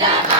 Bye.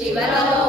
శివలో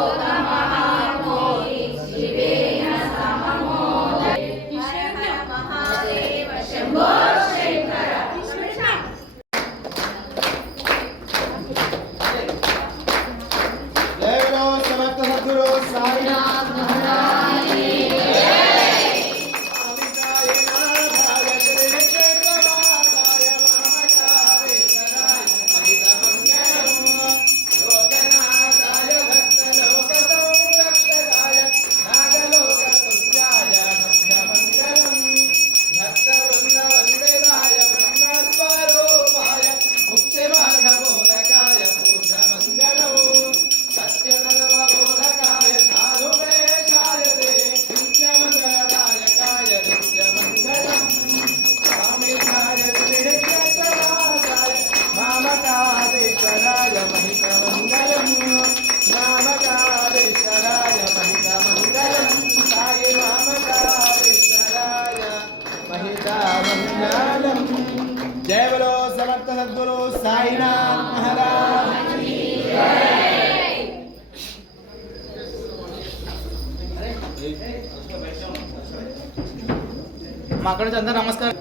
सद्गुरु माकडे त्यांचा नमस्कार.